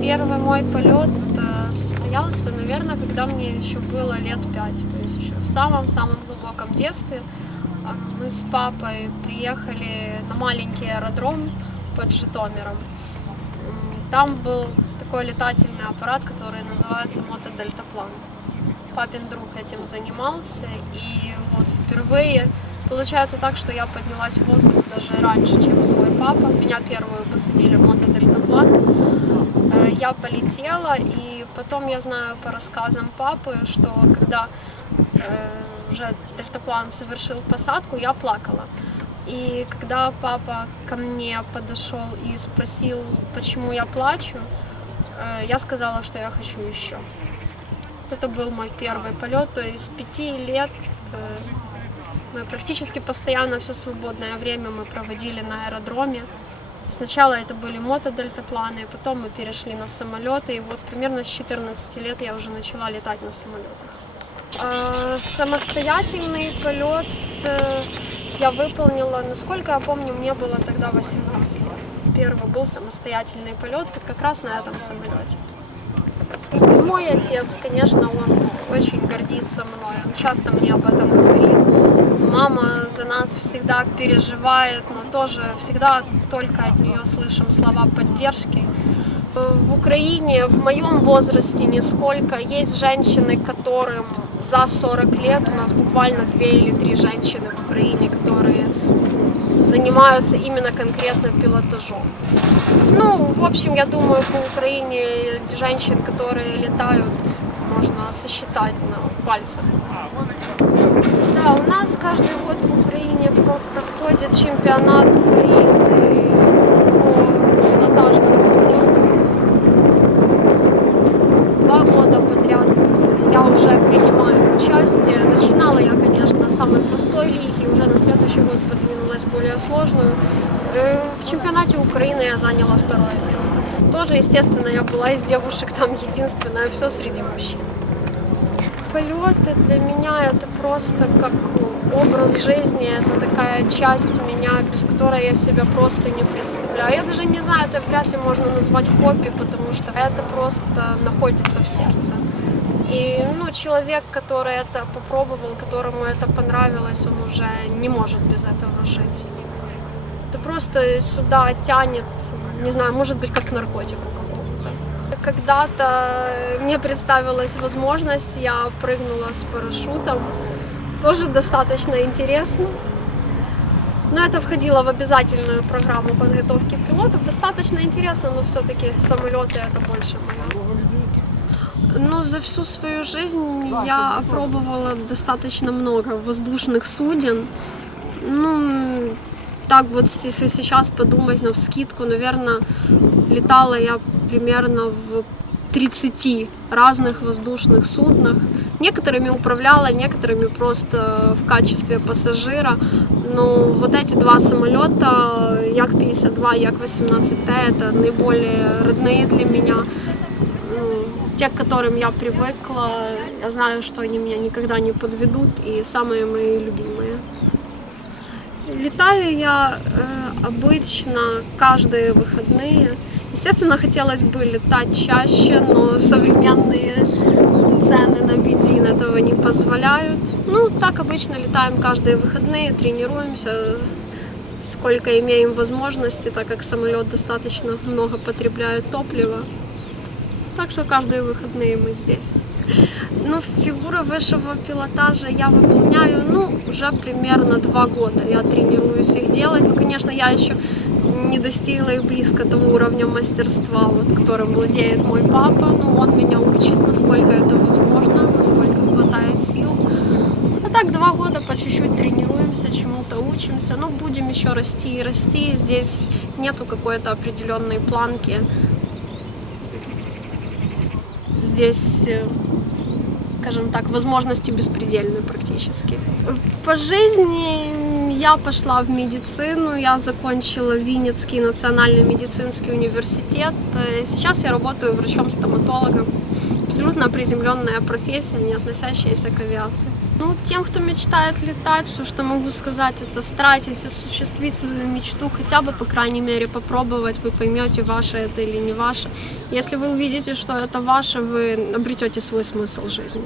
Первый мой полет э, состоялся, наверное, когда мне еще было лет пять, то есть еще в самом-самом глубоком детстве. А Мы с папой приехали на маленький аэродром под Житомиром. Там был такой летательный аппарат, который называется мотодельтаплан. Папин друг этим занимался, и вот впервые получается так, что я поднялась в воздух даже раньше, чем свой папа. Меня первую посадили в мотодельтаплан. Э, Я полетела, и потом я знаю по рассказам папы, что когда э, уже дельтаплан совершил посадку, я плакала. И когда папа ко мне подошел и спросил, почему я плачу, э, я сказала, что я хочу еще. Это был мой первый полет, то есть с пяти лет мы практически постоянно все свободное время мы проводили на аэродроме. Сначала это были мотодельтапланы, потом мы перешли на самолеты, и вот примерно с 14 лет я уже начала летать на самолетах. А, Самостоятельный полет э, я выполнила, насколько я помню, мне было тогда 18 лет. Первый был самостоятельный полет, вот как раз на этом самолете. Мой отец, конечно, он очень гордится мной, он часто мне об этом говорит. Мама за нас всегда переживает, но тоже всегда только от нее слышим слова поддержки. Э, В Украине в моем возрасте нисколько. Есть женщины, которым за 40 лет, у нас буквально две или три женщины в Украине, которые занимаются именно конкретно пилотажом. Ну, в общем, я думаю, по Украине женщин, которые летают, можно сосчитать на пальцах. Да, у нас каждый год в Украине про- проходит чемпионат Украины по пилотажному спорту. Два года подряд я уже принимаю участие. Начинала я, конечно, с самой простой лиги, уже на следующий год продвинулась в более сложную. Э, В чемпионате Украины я заняла второе место. Тоже, естественно, я была из девушек там единственная, все среди мужчин. Полеты для меня это просто как образ жизни, это такая часть меня, без которой я себя просто не представляю. Я даже не знаю, это вряд ли можно назвать хобби, потому что это просто находится в сердце. И ну, человек, который это попробовал, которому это понравилось, он уже не может без этого жить. Это просто сюда тянет, не знаю, может быть, как к наркотику какому-то. Когда-то мне представилась возможность, я прыгнула с парашютом. Тоже достаточно интересно. Но это входило в обязательную программу подготовки пилотов. Достаточно интересно, но все-таки самолеты это больше мое. Ну, за всю свою жизнь я опробовала достаточно много воздушных суден. Ну, так вот, если сейчас подумать на вскидку, наверное, летала я примерно в 30 разных воздушных суднах. Некоторыми управляла, некоторыми просто в качестве пассажира. Но вот эти два самолета, Як-52 и Як-18Т, это наиболее родные для меня. Те, к которым я привыкла, я знаю, что они меня никогда не подведут и самые мои любимые. Летаю я э, обычно каждые выходные. Естественно, хотелось бы летать чаще, но современные цены на бензин этого не позволяют. Ну, так обычно летаем каждые выходные, тренируемся, сколько имеем возможности, так как самолет достаточно много потребляет топлива. Так что каждые выходные мы здесь. Ну, фигуры высшего пилотажа я выполняю, ну, уже примерно два года. Я тренируюсь их делать. Ну, конечно, я еще не достигла и близко того уровня мастерства, вот, которым владеет мой папа. Но он меня учит, насколько это возможно, насколько хватает сил. А так два года по чуть-чуть тренируемся, чему-то учимся. Ну, будем еще расти и расти. Здесь нету какой-то определенной планки. Здесь, э, скажем так, возможности беспредельны практически. По жизни я пошла в медицину, я закончила Винницкий национальный медицинский университет. Сейчас я работаю врачом-стоматологом абсолютно приземленная профессия, не относящаяся к авиации. Ну, тем, кто мечтает летать, все, что могу сказать, это старайтесь осуществить свою мечту, хотя бы, по крайней мере, попробовать, вы поймете, ваше это или не ваше. Если вы увидите, что это ваше, вы обретете свой смысл жизни.